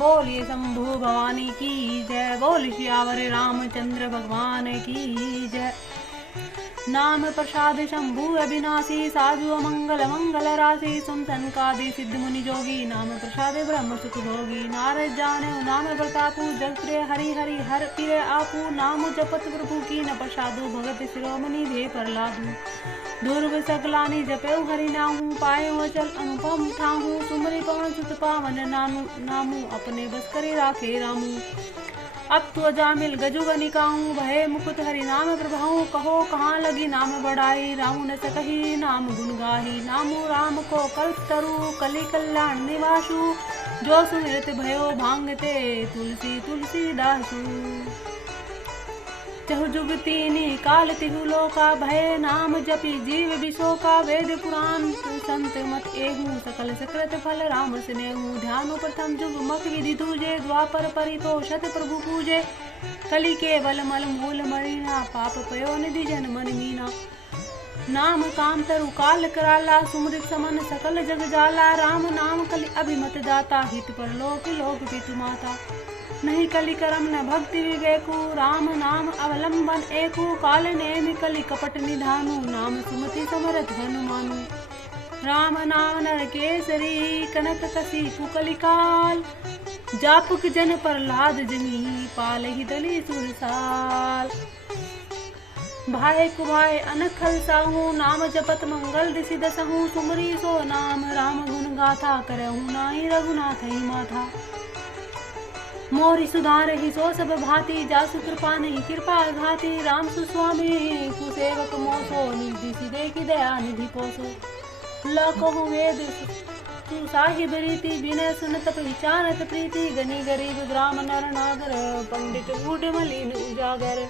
बोलिए शंभु भवानी की जय। बोल सियावर रामचंद्र भगवान की जय। नाम प्रसाद शंभु अविनाशी साधु मंगल मंगल राशि सुन सनकादि सिद्ध मुनि जोगी नाम प्रसाद ब्रह्म सुख भोगी। नारद जाने नाम प्रतापु जग प्रिय हरि हरि हर प्रिय आपू नाम जपत प्रभु की न प्रसादु भगत शिरोमणि भे प्रहलादु। दुर्ग सकलानी जपेऊ हरि नामु पाए अचल अनुपम ठाहू सुमरि पवन सुत पावन नामु अपने बस करे राखे रामू। अब तो अजामिल गजु गनिकाऊं भय मुकुट हरि नाम प्रभाऊं कहो कहाँ लगी नाम बढ़ाई रामू न सकही नाम गुण गाही। नामू राम को कल्प तरु कलि कल्याण निवासु जो सुमिरत भयो भांगते तुलसी तुलसी दासु। चहु जुग तीनी काल तिहु लोका भय नाम जपी जीव विशोका। वेद पुराण संत मत एहू सकल सकृत फल राम स्नेहू। ध्यान प्रथम जुग मत विधि दूजे द्वापर परितोषत प्रभु पूजे। कलि केवल मल मूल मरीना पाप पयो निधि जन मन मीना। नाम काम तरु काल कराला सुमृत समन सकल जग जाला। राम नाम कलि अभिमत दाता हित पर लोक लोक पितु माता। नहीं कलि करम न भक्ति विवेकु राम नाम अवलंबन एकु। काल नेमि कलि कपट निधानु नाम सुमति समरथ हनुमानु। राम नाम नर केसरी कनक कसी कुकलि काल। जापुक जन प्रहलाद जमी पालहि दली सुरसाल। भाई कुभाई अनखल साहू नाम जपत मंगल दिसि दसहु। सुमरी सो नाम राम गुण गाथा करहु नाहि रघुनाथ ही माथा। मोरि सुधार ही सो सब भांति जासु कृपा नहीं कृपा घाति। राम सुस्वामी कुसेवक मोसो निधि सिदे की दया निधि पोसो। लकहु वेद तू साहिब रीति विनय सुनत पहचानत प्रीति। गनी गरीब ब्राह्मण नर नागर पंडित बूढ़ मलिन उजागर।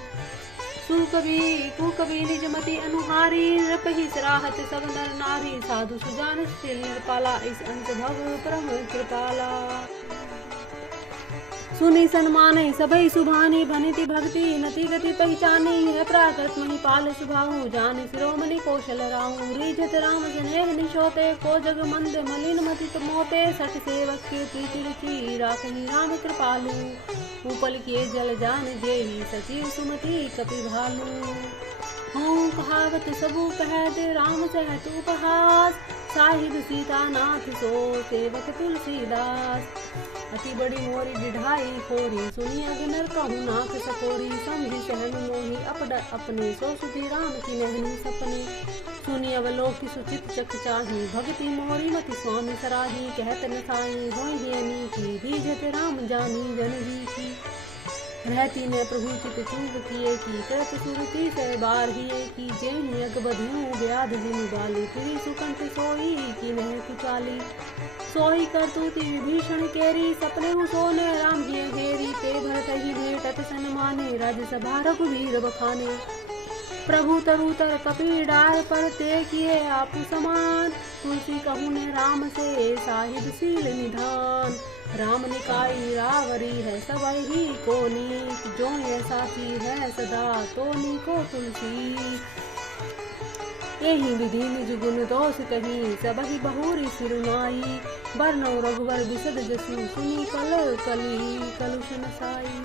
कुकबी निज मति अनुहारी नृपहि सराहत सब नर नारी। साधु सुजान शील निर्पाला इस अंत भव परम कृपाला। सुनी सन्माने सबई सुभानी भनिति भक्ति नति गति पहचानी। है प्राकृत महिपाल सुभाहु जानि शिरोमणि कौशल राहु। रीझत राम स्नेह निशोते को जग मंद मलिन मति मोते। सठ सेवक के प्रीति रुचि राखहि राम कृपालु। उपल किए जल जान जेहि सचिव सुमति कपि भालु। हूँ कहावत सबु कहत राम सहत उपहास। साहिब सीता नाथ सो सेवक तुलसीदास। अति बड़ी मोरी डिढ़ाई खोरी सुनी अगनर कहूँ नाथ सकोरी। समझी सहन मोही अपने सो सुधी राम की नहनी सपने। सुनी अवलोक सुचित चक चाही भक्ति मोरी मति स्वामी सराही। कहत न साई होई हियनी की रीझत राम जानी जन जी की। रहती ने प्रभु चित चूक किए की करत सुरती से बार हिए की। जेहि अग बधियूं व्याध जिन बाली फिरी सुकंठ सोई की नह कुचाली। सोई करतूति विभीषण केरी सपने सोने राम हिए घेरी। ते भरत ही भेटत सन्माने राज्यसभा रघुवीर बखाने। प्रभु तरुतर कपि डार पर ते किए आपु समान। तुलसी कहूँ ने राम से साहिब सील निधान। राम निकाई रावरी है सबई ही को नीक। जो ये साथी है सदा तो नीको तुलसी। यही विधि निज गुण दोष कही सबहि बहुरी सिरुनाई। बरनौ रघुवर बिसद जसु सुनी कल कली कलुष नसाई।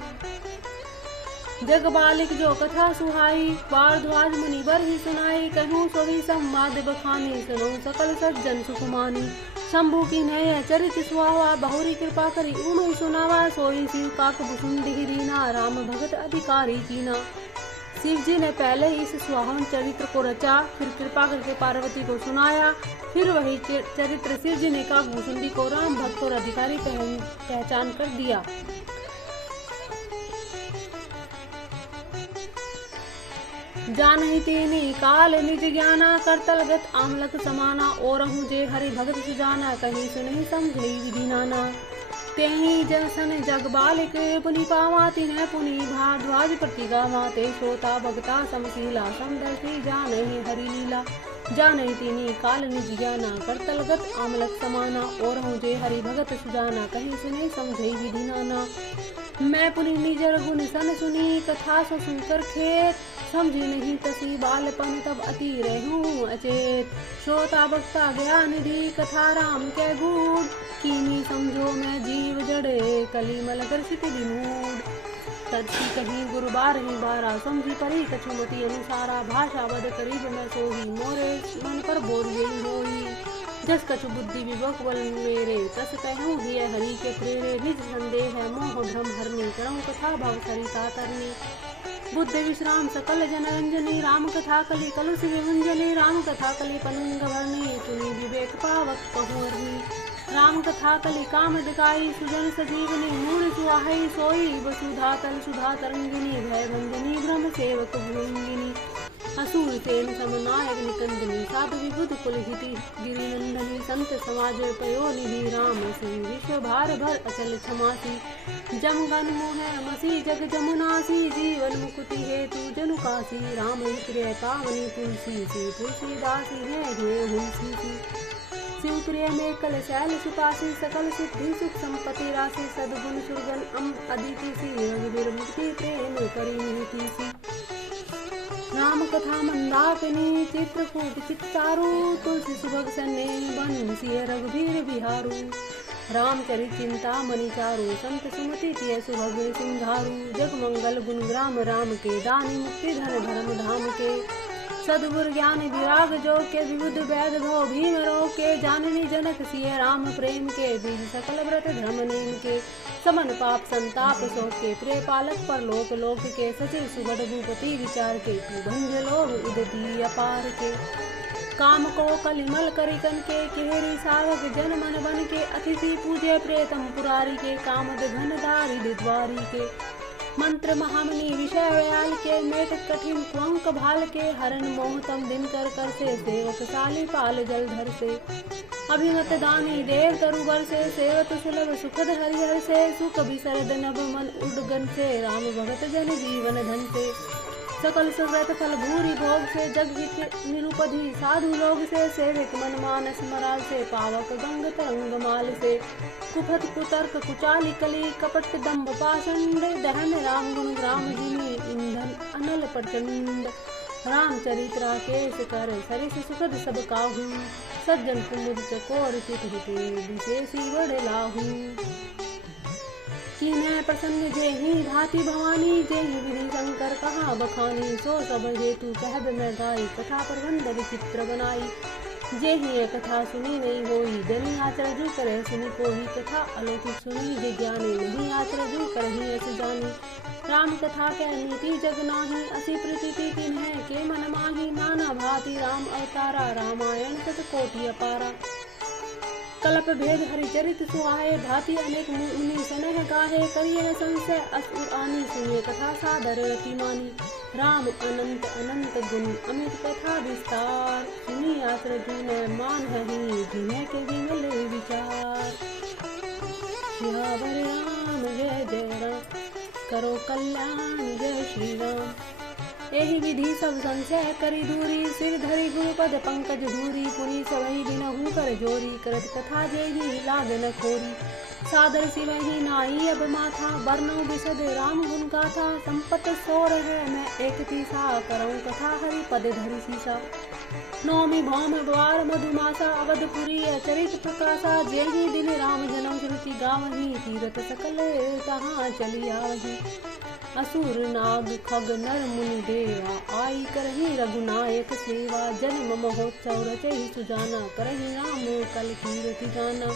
जग बालिक जो कथा सुहाई भारद्वाज मुनि बर ही सुनाई। कहूँ सोई संवाद बखानी सुनो सकल सज्जन सुखमानी। शंभु की नय चरित सुहावा बहुरी कृपा करी उमय सुनावा। सोई शिव काक बुसुंदी रीना राम भगत अधिकारी कीना। शिव जी ने पहले ही इस सुहावन चरित्र को रचा फिर कृपा करके पार्वती को सुनाया। फिर वही चरित्र शिव जी ने काक भुसुंडी को राम भक्त और अधिकारी पहचान कर दिया। जानहि तीनी काल निज ज्ञाना करतलगत आमलक समाना। ओरहु जे हरि भगत सुजाना कहीं सुनहि समझई विधि नाना। तेहि जसन जग बालिक पुनि पावा तिन्ह पुनि भारद्वाज प्रति गावा। ते श्रोता भगता समशीला समदर्शी जानहि हरि लीला। जानहि तीनी काल निज ज्ञाना करतलगत आमलक समाना। ओरहु जे हरि भगत सुजाना कहीं सुनहि समझई विधि नाना। मैं पुनि निजर गुण सन सुनी, कथा सो सुनकर खेत, समझी नहीं तसी बालपन तब अति रहूं अचेत। श्रोता बक्ता ज्ञान निधि, कथा राम के गुण, कीनी समझो मैं जीव जड़े, कलिमल ग्रसित विमूढ़। तत्सी कहीं गुरु बारही बारा, समझी परी कछुमति अनुसारा, भाषा बद करीब मैं सोही, मोरे मन पर बोल गई होई। जस कछु बुद्धि विवेक बल मेरे, तस कहूँ हिय हरि के प्रेरे। निज संदेह है मोह भ्रम हरनी, करऊँ कथा भव सरिता तरनी। बुद्ध विश्राम सकल जनरंजनी, राम कथा कलि कलुष विभंजनी। राम कथा कलि पनुंग भरनी, तुनि विवेक पावक पहुरनी। राम कथा कलि काम दिखाई, सुजन सजीवनी। मूढ़ सुहाई सोई, वसुधा तल सुधा तरंगिनी। भय भंजनी ब्रह्म सेवक भुंगिनी, असुर सेन समनायक निकंदनी। साधु विबुध कुल हिति गिरिनंदनी, संत समाज पयोनिधि। राम सिंह विश्व भार भर अचल क्षमासी, जम गन मोह मसी जग जमुनासी। जीवन मुकुति हेतु जनु कासी, राम प्रिय पावनी तुलसी सी। तुलसीदासी है हुलसी सी, शिव प्रिय में कल शैल सुपासी। सकल सिद्धि सुख संपत्ति राशि, सद्गुण सुरगन अम अदिति सी। रघुवीर मुक्ति प्रेम परिणीति सी। राम कथा मंदाकिनी, चित्रकूट चित्तारू। तुलसी सुभग सन्ने बंसी, रघुवीर बिहारू। रामचरित चिंता मणि चारू, संत सुमति तिय सुभग सिंघारू। जग मंगल गुण ग्राम राम के, दानी मुक्ति धन धर्म धाम के। सद्गुर ज्ञान विराग जो के, विबुध वैद भव भीम रो के। जाननी जनक सिय राम प्रेम के, बीज सकल व्रत धर्म नेम के। समन पाप संताप सो के, प्रिय पालक पर लोक लोक के। सचिव सुगढ़ भूपति विचार के, भंज लोभ उदती अपार के। काम को कलिमल करिकन के, केहरी सावक जन मन बन के। अतिथि पूजे प्रेतम पुरारी के, कामद घन दारिद द्वारी के। मंत्र महामनी विषय व्याल के, मेट कठिन कुंक भाल के। हरण मोहतम दिन कर कर से, सेवक साली पाल जलधर से। अभिमत दानी देव तरुबर से, सेवत सुलभ सुखद हरिहर से। सुख बिसरद नभ मन उडगन से, राम भगत जन जीवन धन से। सकल सुव्रत फल भूरि भोग से, जग हित निरुपधि साधु लोग से। सेविक मन मानस मराल से, पावक गंग तरंग माल से। कुपथ कुतर्क कुचाली कली, कपट दम्भ पाषंड। दहन राम गुण ग्राम जिमी, ईंधन अनल प्रचंड। रामचरित राकेश कर, सरिस सुखद सब काहू। सज्जन कुमुद चकोर चित हिते, विशेषी बड़ लाहू। कीन्ह प्रसन्न जेहि भांति भवानी, जेहि विधि शंकर कहा बखानी। सो सब हेतु कहब मैं गाई, कथा प्रबंध विचित्र बनाई। जेहि कथा सुनी नहीं होई, जनि आचरजु करे सुनि कोई। कथा अलौकिक सुनी, जे ज्ञानी नहीं आचरजु करहि अस जानी। राम कथा के नीति जग नाही, असी प्रतीति किन्ह के मन माही। नाना भांति राम अवतारा, रामायण सत कोटि अपारा। कल्प भेद हरिचरित सुहाए, भांति अनेक मुनि सनह गाहे। करिए न संशय असुर आनी, सुनिए कथा सादर रति मानी। राम अनंत अनंत गुण, अमित कथा विस्तार। सुनी आचरजु न मान हहि, जिन्हें के विमल विचार। सियावर राम जय जय राम, करो कल्याण जय श्री राम। एहि विधि सब संशय करी दूरी, सिर धरि गुरुपद पंकज धूरी। पुनि सबहि बिनहु कर जोरी, करत कथा जेहि लाग न खोरी। सादर सिवहि नाई अब माथा, बरनउ बिशद राम गुण गाथा। संपत सोर है मैं एक तीसा, करऊँ कथा हरि पद धरि सीसा। नौमी भौम द्वार मधुमासा, अवधपुरी चरित प्रकाशा। जेहि दिन राम जन्म श्रुति गावही, तीरथ सकल तहाँ चली आवही। असुर नाग खग नर मुनि देवा, आई करहि रघुनायक सेवा। जन्म महोत्सव रचहि सुजाना, करहि राम कल कीरति गाना।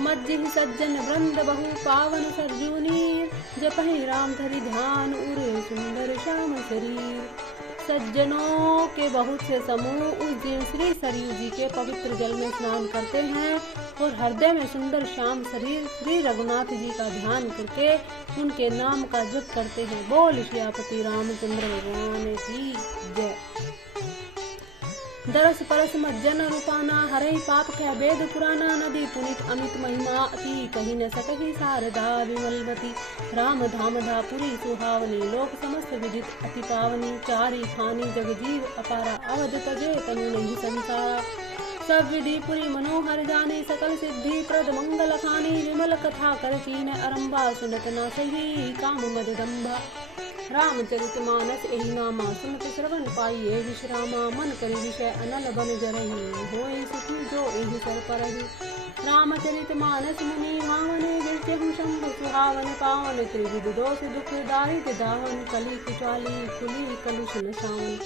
मज्जिहि सज्जन वृंद बहु, पावन सरजू नीर। जपहि राम धरि ध्यान, उरे सुंदर श्याम शरीर। सज्जनों के बहुत से समूह उस दिन श्री सरयू जी के पवित्र जल में स्नान करते हैं और हृदय में सुंदर श्याम शरीर श्री रघुनाथ जी का ध्यान करके उनके नाम का जप करते हैं। बोल श्रीपति रामचंद्र भगवान की जय। दरस परस मज्जन रूपाना, हरहि पाप कै वेद पुराना। नदी पुनित अमित महिमा अति, कही न सकहि शारदा विमलवती। राम धाम धापुरी सुहावनी, लोक समस्त विदित अति पावनी। चारि खानी जग जीव अपारा, अवध तजे तनु नहीं संसारा। सब विधि पुरी मनोहर जाने, सकल सिद्धि प्रद मंगल खाने। विमल कथा कर चीन अरंबा, सुनत ना सही काम मद दम्भा। रामचरित मानस एहि नामा, सुनत श्रवण पाइए विश्रामा। मन करि विषय अनल बन जरहि, होय सुखी जो एहि सर परहि। रामचरित मानस मुनि भावन, बिरचहु शंभु सुहावन। पावन त्रिविध दोष दुख दारिद्र दाहन, कली कुचाली कुली कलुष नशावन।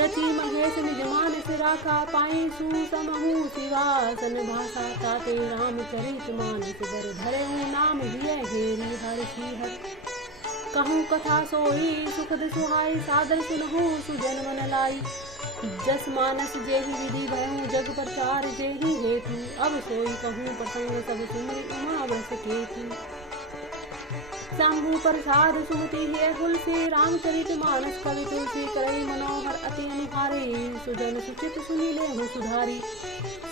रचि महेश निज मानस राखा, पाई सुसमहु शिवासन भाषा। ताते रामचरित मानस बर धरेउ, नाम लिय घेरी हर्षि हर। कहूँ कथा सोई सुखद सुहाई, सादर सुनहु सुजन मन लाई। जस मानस जेहि विधि भयउ, जग प्रचार जेहि हेतु। अब सोई कहूँ प्रसंग सब सुमरि, उमा व्रत केतु। शंभु प्रसाद सुमति है हुलसी, रामचरित मानस कवि तुलसी। करई मनोहर अति अनुहारे, सुजन सुचित सुनि लेहु सुधारी।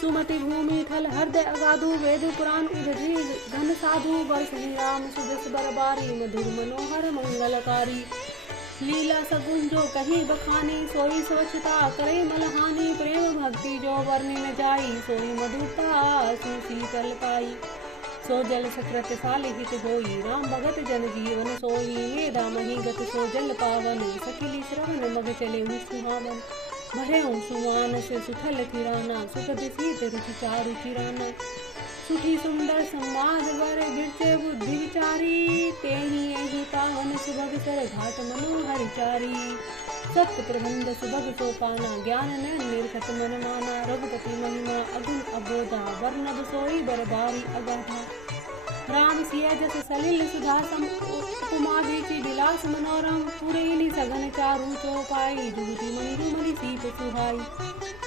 सुमति भूमि थल हृदय अगाधु, वेद पुराण उदधि घन साधु। बरसहि राम सुजस बरबारी, मधुर मनोहर मंगलकारी। लीला सगुन जो कही बखानी, सोई स्वच्छता करे मलहानी। प्रेम भक्ति जो वर्णि न जाई, सोई मधुरता सुशीतल पाई। सो जल सकृत सालिहित होई, राम भगत जन जीवन सोई। मेधा मही गत सो जल पावन, सखिली श्रवण मग चले सुहावन। भरेउ सुमानस सुथल किराना, सुखद सीत रुचि चारु चिराना। सुठी सुंदर संवाद वर, बिरचे बुद्धि विचारी। तेहि एहि पावन सुभग सर, घाट मनोहर चारी। सत्य प्रबंध सुभग सोपाना, ज्ञान नयन निर्खत मन माना। रघुपति महिमा अगुण अबोधा, वर्णब सोई बरबारी अगाधा। राम सिया जस सलिल सुधा सम, उपमा बीची विलास मनोरम। पुरैली सघन चारु चौपाई, जुगति मंजुमलि सीप सुहाई।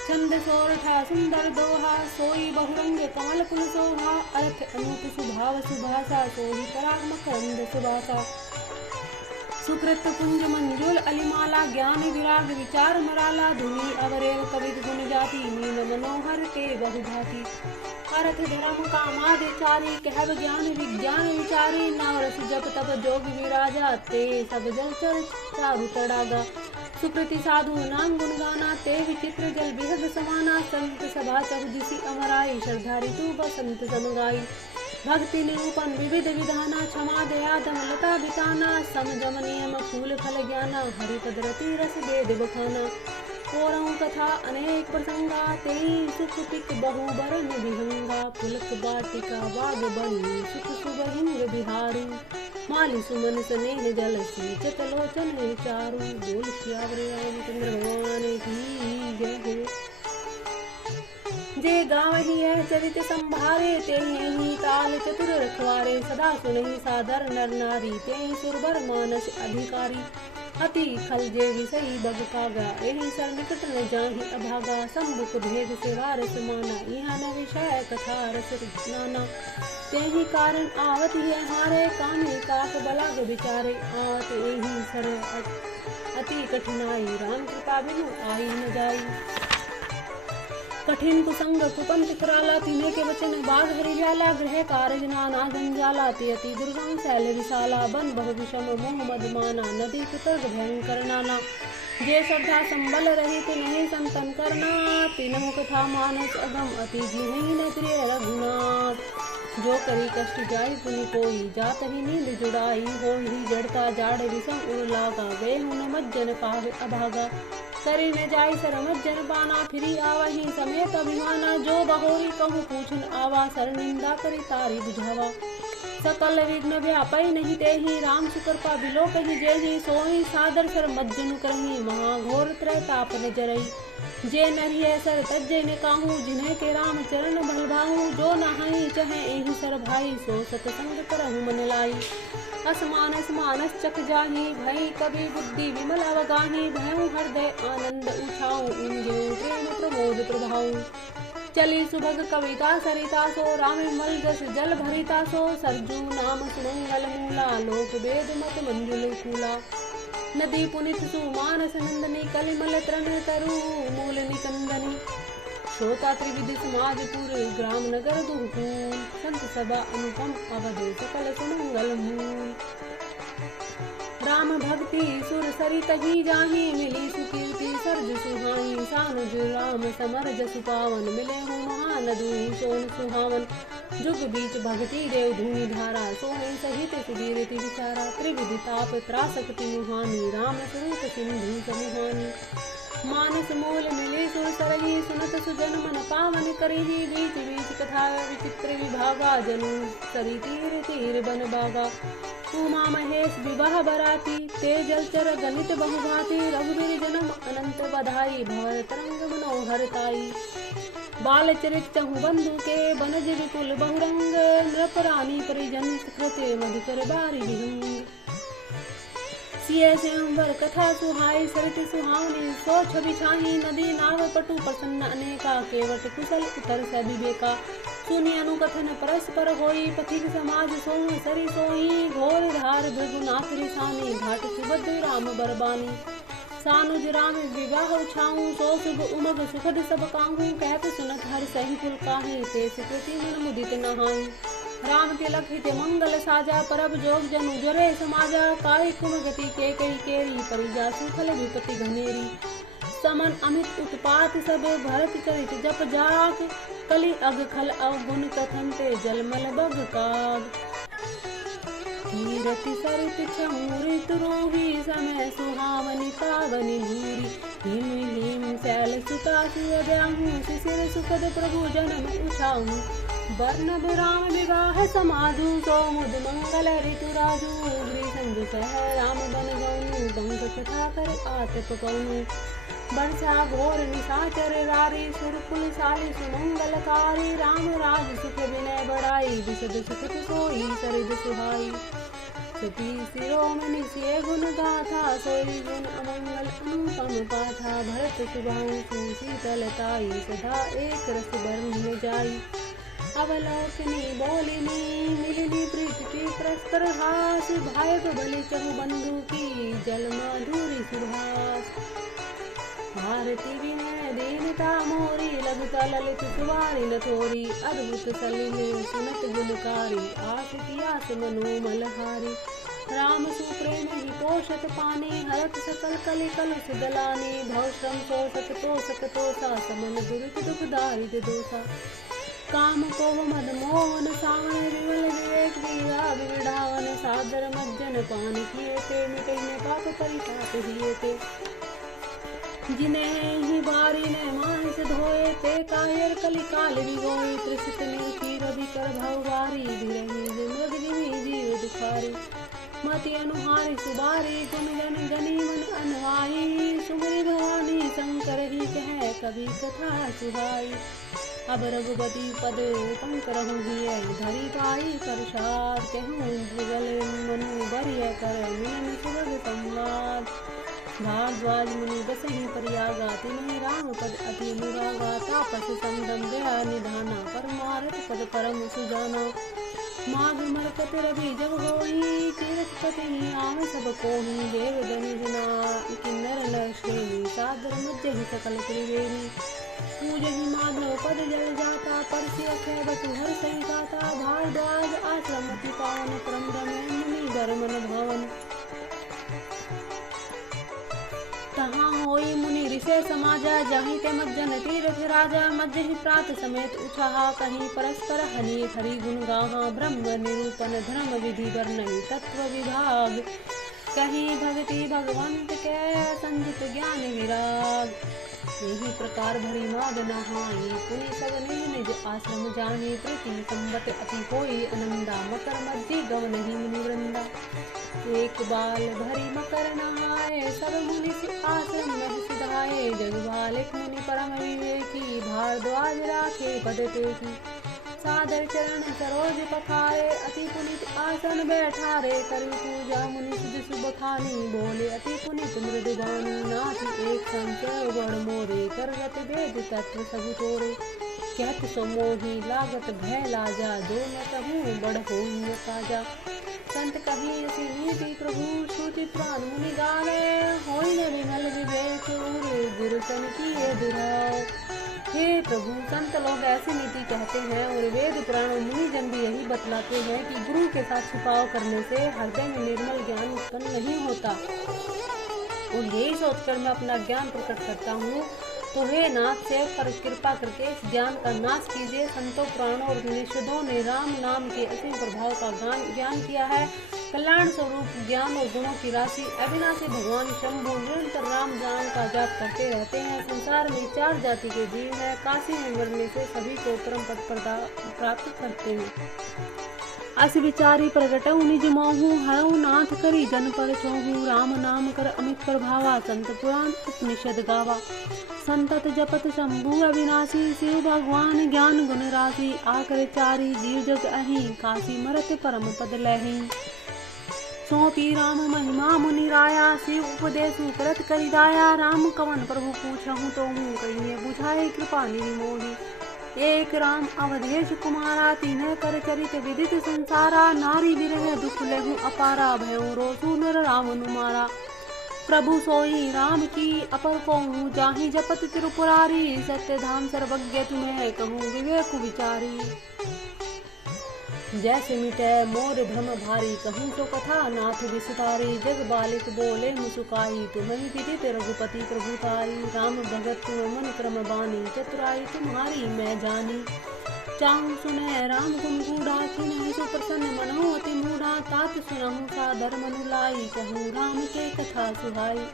छंद सोरठा सुंदर दोहा, सोई बहुरंग कमल कुल शोभा। अर्थ अनूप सुभाव सुभाषा, सोई पराग मकरंद सुभाषा। सुकृत कुंज मंजुल अलिमाला, ज्ञान विराग विचार मराला। धुनि अवरेव कवित गुण जाति, मीन मनोहर के बहुभाति। अर्थ धर्म कामादिचारी, कहब ज्ञान विज्ञान विचारी। नवरस जप तप जोग विराजा, ते सब जलचर चारु तड़ागा। सुकृति साधु नाम गुण गाना, ते विचित्र जल बिहग समाना। संत सभा चहुदिसि अमराई, श्रद्धा ऋतु बसंत समगाई। भक्ति निरूपण विविध विधाना, क्षमा दया दमलता बिताना। समजम नियम फूल फल ज्ञाना, हरिपद रति रस वेद बखाना। कोरहु कथा अनेक प्रसंगा, तेहि सुख पिक बहु बरन विहंगा। पुलक बाटिका बाग बनी, सुख सुबहिंग बिहारी। माली सुमन स्नेह जल सींचत लोचन चारु। बोल सियावर रामचंद्र भगवान की जय हो। जे गावहि यह चरित संभारे, तेहि ताल चतुर रखवारे। सदा सुनहि सादर नर नारी, तेहि सुरबर मानस अधिकारी। अति खल जे विषयी बग कागा, एहि सर निकट न जाहि अभागा। सम्मुख भेद से वारस माना, यहाँ न विषय कथा रस नाना। तेहि कारण आवत है हारे, कामी काक बलाग विचारे। आत एहि सर अति कठिनाई, राम कृपा बिनु आई न जाई। कठिन कुसंग कुपंथ कराला, तीने के वचन बाग हरि व्याला। गृह कारज नाना जंजाला, ते अति दुर्गम शैल विशाला। बन बहु विषम मोह मद माना, नदी कुतर्ग भयंकर नाना। जे श्रद्धा संबल रहित नहीं संतन करना, तीनों कथा मानस अगम अति जिन्हि न प्रिय रघुनाथ। जो करी कष्ट जाय पुनि कोई, जात ही नींद जुड़ाई। हो ही जड़ता जाड़ विषम उड़ लागा, वे हुन मज्जन पावे अभागा। करे न जाय सर मज्जन पाना, फिरी आवहि समेत अभिमाना। जो बहोरी कहूँ पूछन आवा, सर निंदा करी तारी बुझावा। सकल विघ्न व्यापै नहीं तेहि, राम सुकृपा बिलो कहि जेहि। सोई सादर सर मज्जन करहि, महाघोर त्रैताप न जरई। जे नरिय सर तज्जे ने काहू, जिन्हें के राम चरण भलभाहू। जो नहाई चहे एहि सर भाई, सो सतसंग करहु मन लाई। असमानस मानस चक जाहि, भई कवि बुद्धि विमल अवगाहि। भयउ हृदय आनंद उछाऊ, उंगेउ प्रेम प्रमोद प्रभाऊ। चली सुभग कविता सरिता सो, राम विमल जस जल भरिता सो। सरजू नाम सुमंगल मूला, लोक वेद मत मंजुल कूला। नदी पुनित सुमानस नंदनी, कलिमल तरण तरु मूल निकंदनी। श्रोता त्रिविधि समाजपुर, ग्राम नगर दुहकूल। संत सभा अनुपम अवध, सकल सुमंगल मूल। राम भक्ति सुर सरित ही जाही, मिली सुकीर्ति सर्ज सुहाई। सानुज राम समर जसु पावन, मिले हो महानदु सोन सुहावन। जुग बीच भक्ति देव धूनि धारा, सोहे सहित सुबीरति विचारा। त्रिविधि ताप त्रासक्ति मुहानी, राम स्वरूप सिंधु समुहानी। मानस मूल मिले सुर सरही, सुनत सुजन मन पावन करही। बीच बीच कथा विचित्र विभागा, जनु सरी तीर तीर बन बागा। उमा महेश विवाह बराती, ते जलचर गणित बहुभांति। रघुवीर जन्म अनंत बधाई, भवर तरंग मनोहर ताई। बाल चरित चहु बंधु के, बनज विपुल बहुरंग। नृप रानी परिजन कृते, मधुकर बारी विहंग। सिय स्वयंवर कथा सुहाई, सरित सुहावनी सो छवि छाही। नदी नाव पटु प्रसन्न अनेका, केवट कुशल उतर स विवेका। सुनि अनुकथन परस्पर होई, पथिक समाज सोह सरि सोही। घोर धार भृगुनाथ रिसानी, घाट सुभद्र राम बरबानी। सानुज राम विवाह उछाऊं, सो शुभ उमग सुखद सब काहूं। कहत सुनत हर सही पुल काहे, ते सुकृति मन मुदित नहाई। राम तिलक हित मंगल साजा, परब जोग जनु जरे समाजा। काई कुम गति के कई केरी, परिजा सुफल विपति घनेरी। समन अमित उत्पात सब, भरत चरित जप जाग। कलि अग खल अवगुण कथन, ते जलमल बग काग। तीरति सरित छमुरित रोही, समय सुहावनी पावनी भूरी। हिम हिम शैल सुता सुअद्याहूँ, शिशिर सुखद प्रभु जन्म उछाऊँ। वर्णभ राम विवाह समाधु, सो मुद मंगल ऋतु राजू। ग्रीसंग सह राम बन गौनु, बंग कथा कर आतप पौनु। बरसा घोर निशाचर रारी, सुरकुल साली सुमंगलकारी। राम राज सुख विनय बढ़ाई, विशद सुखत सोई सरिद सुहाई। सती शिरोमणि सिय गुण गाथा, सोई गुण अमंगल अनुपम पाथा। भरत सुबाहु शीतलताई, सदा एक रस बरन जाई। अवलोकनी बोलिनी, मिलिनी प्रीति की परस्पर हास। भायक बलि चहु बंधु की, जल माधुरी सुभाष। भारती विनय दीनता मोरी, लघुता ललित सुवारी न थोरी। अद्भुत सलिल सुनत गुणकारी, आस पियास मनो मलहारी। राम सुप्रेम ही पोषत पानी, हरत सकल कलि कलुष दलानी। भव श्रम शोषक तोषक तोषा, समन दुरित दुख दारिद दोषा। काम को मद मोहन सावन, विमल विवेक वीरा विविधावन। सादर मज्जन पान किए ते, मिटने पाप परिताप हिए ते। जिन्हें ही बारी ने मानस धोए, ते कायर कलि काल विगोए। त्रिसित निर्खी रवि कर भववारी, धीरहि मृग जिमि जीव दुखारी। मति अनुहारी सुबारी, गुण जन गनी मन अनवाई। सुमरि भवानी शंकर ही कह, कवि कथा सुहाई। अब रघुपति पद पंकरहु हिय, धरि पाई प्रसाद। कहूँ जुगल मनु बरिय कर, मिलन सुभग संवाद। भारद्वाज मुनि बसहि परियागा, तिन्हि राम पद अति अनुरागा। तापस समदम दया निधाना, परमारथ पद परम सुजाना। माघ मरकत रवि जब होई, तीरथ पति आम सब कोहि। देव दनिजना किन्नर नर श्रेणी, सादर मज्जहि सकल त्रिवेणी। पूजहि माधव पद जल जाता, परसि अक्षय बसु हर सहि गाता। भारद्वाज आश्रम अति पावन, परम रमय मुनि बर मन भावन। तहाँ होई मुनि ऋषि समाजा, जाहि ते मज्जन तीरथ राजा। मज्जहि प्रात समेत उछाहा, कहीं परस्पर हनि हरि गुण गाहा। ब्रह्म निरूपण धर्म विधि वर्णहि, तत्व विभाग। कहीं भक्ति भगवंत के, संजित ज्ञान विराग। यही प्रकार भरी माग नहाई, पुनि सब निज निज आश्रम जानी। प्रति संबत अति होई आनंदा, मकर मध्य गवनहि मुनि वृंदा। एक बाल भरी मकर नहाए, सब मुनि आश्रम मध सिधाए। जग बालिक मुनि परम विवेकी, भारद्वाज राखे पद टेकी। सादर चरण सरोज पखारे, अति पुनित आसन बैठारे। करी पूजा मुनि सुध शुभ खानी, बोले अति पुनित मृदुबानी। नाथ एक संचय बड़ मोरे, करगत वेद तत्व सब तोरे। कहत समोही लागत भय लाजा, जो न कहूँ बड़ होई काजा। संत कही अति नीति प्रभु, श्रुति पुराण मुनि गावे। होई न विमल विवेक, गुरु सन किए दुराव। हे प्रभु, संत लोग ऐसी नीति कहते हैं और वेद पुराण मुनि जन भी यही बतलाते हैं कि गुरु के साथ छिपाव करने से हृदय में निर्मल ज्ञान उत्पन्न नहीं होता। और यही सोचकर मैं अपना ज्ञान प्रकट करता हूँ। तो हे नाथ, सेवक पर कृपा करके इस ज्ञान का नाश कीजिए। संतों, पुराणों और उपनिषदों ने राम नाम के असीम प्रभाव का ज्ञान किया है। कल्याण स्वरूप ज्ञान और गुणों की राशि अविनाशी भगवान शंभु निरंतर राम नाम का जाप करते रहते हैं। संसार में 4 जाति के जीव हैं। काशी में मरने से सभी को परम पद प्राप्त करते हैं। अस विचारी प्रगटऊ निज मोहू, हरऊ नाथ करी जन पर छोहू। राम नाम कर अमित प्रभावा, संत पुराण उपनिषद गावा। संतत जपत शंभु अविनाशी, शिव भगवान ज्ञान गुण राशि। आकर चारी जीव जग अहि, काशी मरत परम पद लहि। सौंपी राम महिमा मुनि राया, शिव उपदेश करत करि दाया। राम कवन प्रभु पूछहु तो हूँ, कहिए बुझाए कृपा निर्मोही। एक राम अवधेश कुमारा, तीन्ह कर चरित विदित संसारा। नारी विरह दुख लेहु अपारा, भयउ रोसु नर रावण मारा। प्रभु सोई राम की अपर कहूँ, जाहि जपत त्रिपुरारी। सत्य धाम सर्वज्ञ तुम्हें कहूँ, विवेक विचारी। जैसे मिटे मोर भ्रम भारी, कहूँ सो कथा नाथ विस्तारी। जग बालिक बोले मुसुकाई, तुम्हें विदित रघुपति प्रभु ताई। राम भगत तुम मन क्रम बानी, चतुराई तुम्हारी मैं जानी। चाहूँ सुने राम गुण गूढ़ा, किन्ह सो प्रसन्न मनहु अति मूढ़ा। तात सुनहु सादर मनु लाई, कहूँ राम के कथा सुहाई।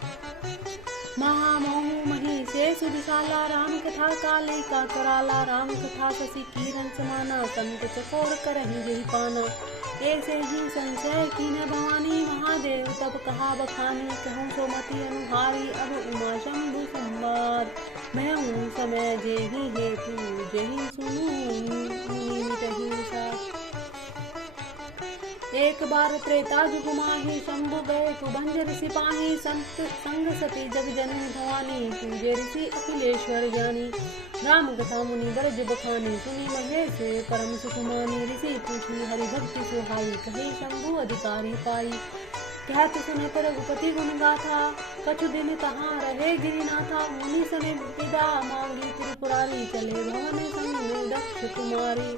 महामोहु मही शेष विशाला, राम कथा काले का कराला। राम कथा शशि किरण समाना, संत चकोर करहि जहि पाना। ऐसे ही संशय कीन्ह भवानी, महादेव तब कहा बखानी। कहूँ सो मति अनुहारी, अब उमा शंभु संवाद। मैं हूँ समय जेहि हेतु, जेहि सुनूं मुनि मिटहि साथ। एक बार त्रेता जुग माहि, शंभु गए कुभंजन सिपाही। संत संग सती जग जननी भवानी, पूजे ऋषि अखिलेश्वर ज्ञानी। राम कथा मुनि बरज बखानी, सुनी महेश परम सुख मानी। ऋषि पूछी हरि भक्ति सुहाई, कहे शंभु अधिकारी पाई। कहत सुनत रघुपति गुण गाथा, कछु दिन तहाँ रहे गिरिनाथा। मुनि सने विदा मांगी त्रिपुरारी, चले भवन संग दक्ष कुमारी।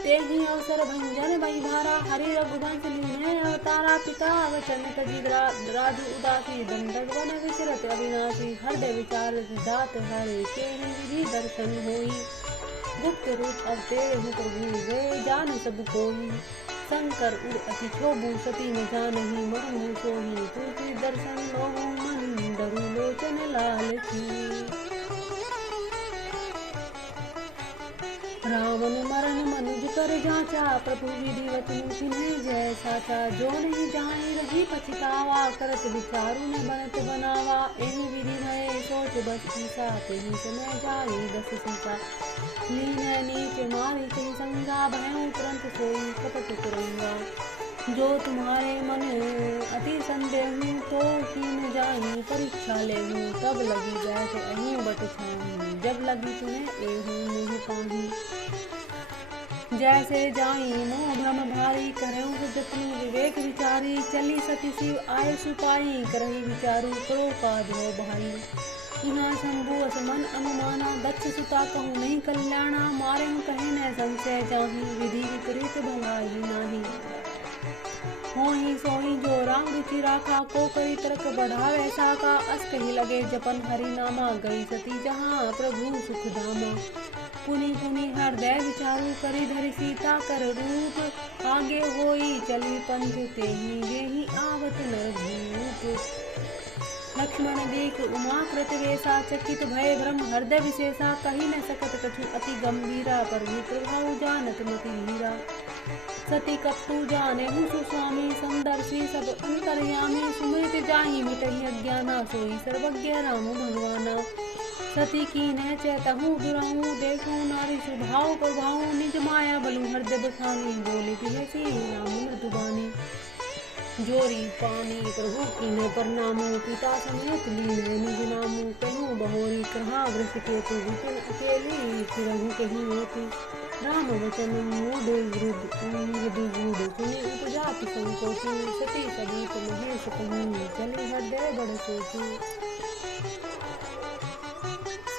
तेहि अवसर भंजन भई भारा, हरि रघुवंश लीन्ह अवतारा। पिता वचन तजी राजु उदासी, दंडक वन विचरत अविनाशी। हृदय विचार जात हरे, केहि विधि दर्शन होई। गुप्त रूप अवतेरहु प्रभु, गए जान सब कोई। शंकर उर अति क्षोभु, सती न जानहि मरहु सोहि। तुलसी दर्शन लोहु, मन डरु लोचन लाल की। रावण मरण मनुज कर जाचा, प्रभु विधिवत किन्हे जय साचा। जो नहीं जाए रही पछतावा, करत विचारु ने बनत बनावा। एहि विधि भय सोच बस ईसा, तेहि समय जाई दस सीसा। लीन नीच मारी कहि संगा, भयउ तुरंत सोई कपट कुरंगा। जो तुम्हारे मन अति संदेहु, तो कीन जाई परीक्षा लेहूँ। तब लगी बैठ अहीं बट छाही, जब लगी तुम्हें एहू मुँह पाही। जैसे जाई मोह भ्रम भारी, करहु जतनु विवेक विचारी। चली सती शिव आय सुपाई, करहि विचारू करो का धो भाई। यहाँ शंभु असमन अनुमाना, दक्ष सुता कहूँ नहीं कल्याणा। मारे कहे न संशय जाहि, विधि विपरीत भलाई नाही। होहि सोहि जो राम रुचि राखा, को करी तर्क बढ़ावे साका। अस कही लगे जपन हरि नामा, गई सती जहाँ प्रभु सुख धामा। पुनि पुनि हृदय विचारू, करी धरि सीता कर रूप। आगे होई चली पंथ, तेहि जेहि आवत नर भूप। लक्ष्मण देख उमा कृत वेसा, चकित भय भ्रम हृदय विशेषा। कही न सकत कछु अति गंभीरा, प्रभु प्रभाव जानत मति हीरा। सती कपटू जाने हूँ सुस्वामी, समदर्शी सब अंतर्यामी। सुमृत जाहि मिटहि अज्ञाना, सोई सर्वज्ञ राम भगवाना। सती कीन्ह चेतहु दुरहु, देखो नारी स्वभाव प्रभाव। निज माया बलु हृदय बखानी, बोले पिहसी राम मृदुबानी। जोरी पानी प्रभु कीन्ह प्रणामु, पिता समेत लीन्ह निज नामु। कहूँ बहोरी कहाँ वृष केतु, विपिन अकेली फिरहु कहीं हेतु। राम वचन मूढ़ मृदु गूढ़, सुनि उपजाति संकोचु। सती सदीप महेश कहूँ, चले हृदय बड़ सोचु।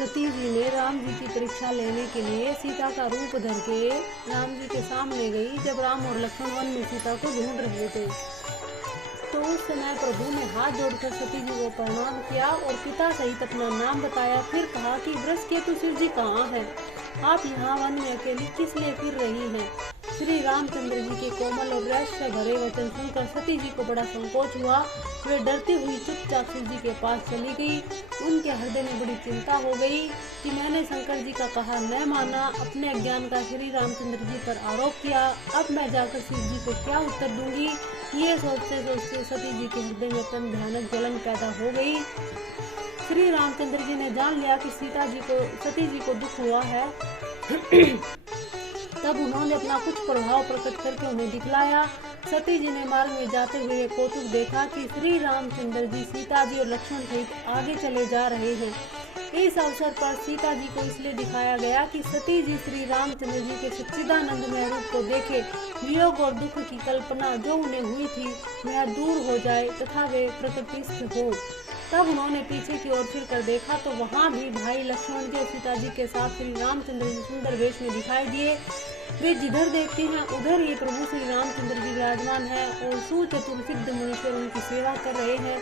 सती जी ने राम जी की परीक्षा लेने के लिए सीता का रूप धर के राम जी के सामने गई। जब राम और लक्ष्मण वन में सीता को ढूंढ रहे थे तो उस समय प्रभु ने हाथ जोड़कर सती जी को प्रणाम किया और पिता सहित अपना नाम बताया। फिर कहा कि वृषकेतु शिव जी कहाँ है? आप यहाँ वन में अकेली किस लिए फिर रही हैं? श्री रामचंद्र जी के कोमल और रहस्य भरे वचन सुनकर सती जी को बड़ा संकोच हुआ। वे डरती हुई चुपचाप शिव जी के पास चली गई। उनके हृदय में बड़ी चिंता हो गई कि मैंने शंकर जी का कहा न माना, अपने अज्ञान का श्री रामचंद्र जी पर आरोप किया। अब मैं जाकर शिव जी को क्या उत्तर दूंगी? ये सोचते सोचते सती जी के हृदय में तन भयानक जलन पैदा हो गई। श्री रामचंद्र जी ने जान लिया कि सती जी को दुख हुआ है। तब उन्होंने अपना कुछ प्रभाव प्रकट करके उन्हें दिखलाया। सती जी ने मार्ग में जाते हुए कौतुक देखा कि श्री रामचंद्र जी सीता जी और लक्ष्मण सहित आगे चले जा रहे हैं। इस अवसर पर सीता जी को इसलिए दिखाया गया कि सती जी श्री रामचंद्र जी के सच्चिदानंदमय रूप को देखे वियोग और दुख की कल्पना जो उन्हें हुई थी वह दूर हो जाए तथा वे प्रकृतिस्थ हो। तब उन्होंने पीछे की ओर फिर कर देखा तो वहाँ भी भाई लक्ष्मण जी और सीता जी के साथ श्री रामचंद्र जी सुंदर वेश में दिखाई दिए। वे जिधर देखते हैं उधर ये प्रभु श्री रामचंद्र जी विराजमान है और सुचतुर सिद्ध मुनीश्वर उनकी सेवा कर रहे हैं।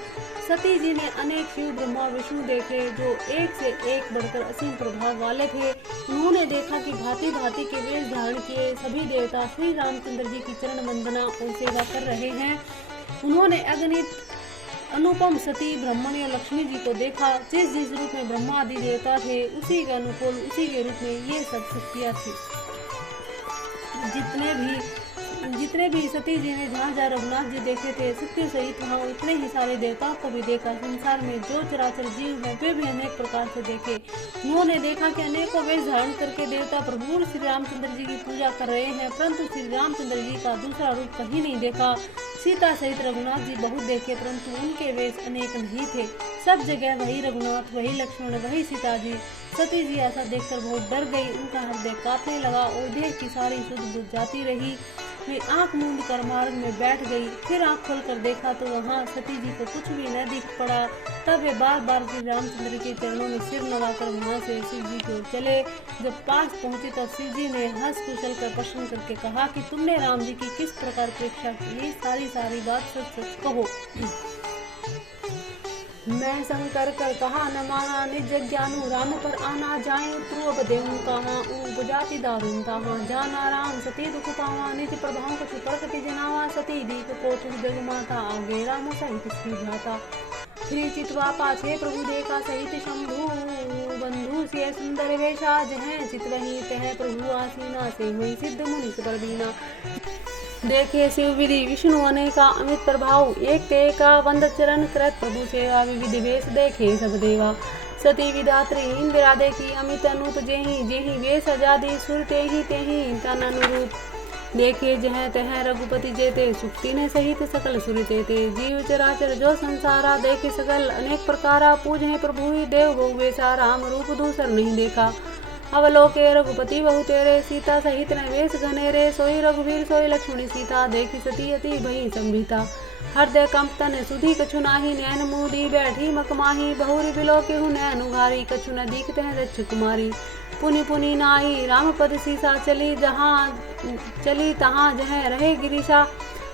सती जी ने अनेक शिव ब्रह्मा विष्णु देखे जो एक से एक बढ़कर असीम प्रभाव वाले थे। उन्होंने देखा कि भांति भांति के वेश धारण किए सभी देवता श्री रामचंद्र जी की चरण वंदना और सेवा कर रहे हैं। उन्होंने अगणित अनुपम सती ब्रह्मणी और लक्ष्मी जी को देखा। जिस जिस रूप में ब्रह्मा आदि देवता थे उसी के अनुकूल उसी के रूप में ये सब शक्तियाँ थी। जितने भी सती जी ने जहाँ रघुनाथ जी देखे थे सत्य सहित वहाँ उतने ही सारे देवताओं को भी देखा। संसार में जो चराचर जीव है वे भी अनेक प्रकार से देखे। उन्होंने देखा कि अनेकों वेश धारण करके देवता प्रभु श्री रामचंद्र जी की पूजा कर रहे हैं, परंतु श्री रामचंद्र जी का दूसरा रूप कहीं नहीं देखा। सीता सहित रघुनाथ जी बहुत देखे परंतु उनके वेश अनेक नहीं थे। सब जगह वही रघुनाथ, वही लक्ष्मण, वही सीता जी। सती जी ऐसा देखकर बहुत डर गई। उनका हृदय कांपने लगा और देह की सारी सुध बुझ जाती रही। वे आंख मूंद कर मार्ग में बैठ गई। फिर आंख खोलकर देखा तो वहाँ सती जी को कुछ भी न दिख पड़ा। तब वे बार बार श्री रामचंद्र के चरणों में सिर लगाकर वहाँ से शिव जी की ओर चले। जब पास पहुँचे तब शिव जी ने हंस कुशल कर प्रश्न करके कहा कि तुमने राम जी की किस प्रकार परीक्षा की? सारी बात सच सच कहो। मैं शंकर कर कहा न माना, निज ज्ञानु राम पर आना जाए। ध्रुव देहु कहाँ उपजाति दारुण ताहा, जाना राम सती दुख पावा। निज प्रभाव कछु प्रकटि जनावा, सती दीप कौतुक जग माता। आगे राम सहित श्री भ्राता, श्री चितवा पाछे प्रभु देखा। सहित शंभु बंधु से सुंदर वेशा, जह चित वही तह प्रभु आसीना। से हुई सिद्ध मुनि पर बीना, देखे शिव विधि विष्णु अनेका। अमित प्रभाव एक ते का, वंद चरण कृत प्रभु सेवा। विविध वेश देखे सब देवा, सती विधात्री इंदिरा देखी। अमित अनुप जेहि वेश आजादी, सुर तेहि तन अनुरूप। देखे जह तह रघुपति जेते, सुक्ति ने सहित सकल सुर तेते। जीव चराचर जो संसारा, देखे सकल अनेक प्रकारा। पूजे प्रभु ही देव बहु वेशा, राम रूप दूसर नहीं देखा। अवलोके रघुपति बहु तेरे, सीता सहित नवेश घनेरे। सोई रघुवीर सोई लक्ष्मणी सीता, देखी सती अति भई संभीता। हृदय कंप तन सुधी कछु नाही, नैन मुदी बैठी मकमाही। बहुरी बिलोके नैन उघारी, कछु न दीखते हैं दक्ष कुमारी। पुनि पुनि नाई राम पद सीसा, चली तहाँ जह रहे गिरिशा।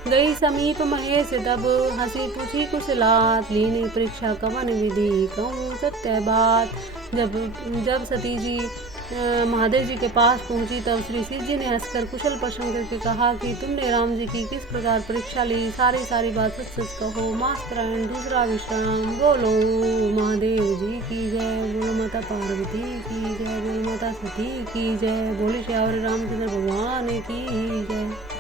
गई समीप महेश दब, हंसी पूछी कुशलात। लीनी परीक्षा कवन विधि, कहूँ सत्य बात। जब सती जी महादेव जी के पास पहुंची तब श्री शिव जी ने हंसकर कुशल प्रश्न करके कहा कि तुमने राम जी की किस प्रकार परीक्षा ली? सारी बात सच सच कहो। मास्त्रायण दूसरा विश्राम। बोलो महादेव जी की जय, बोलो माता पार्वती की जय, बोलो माता सती की जय, बोली श्यावर रामचंद्र भगवान की जय।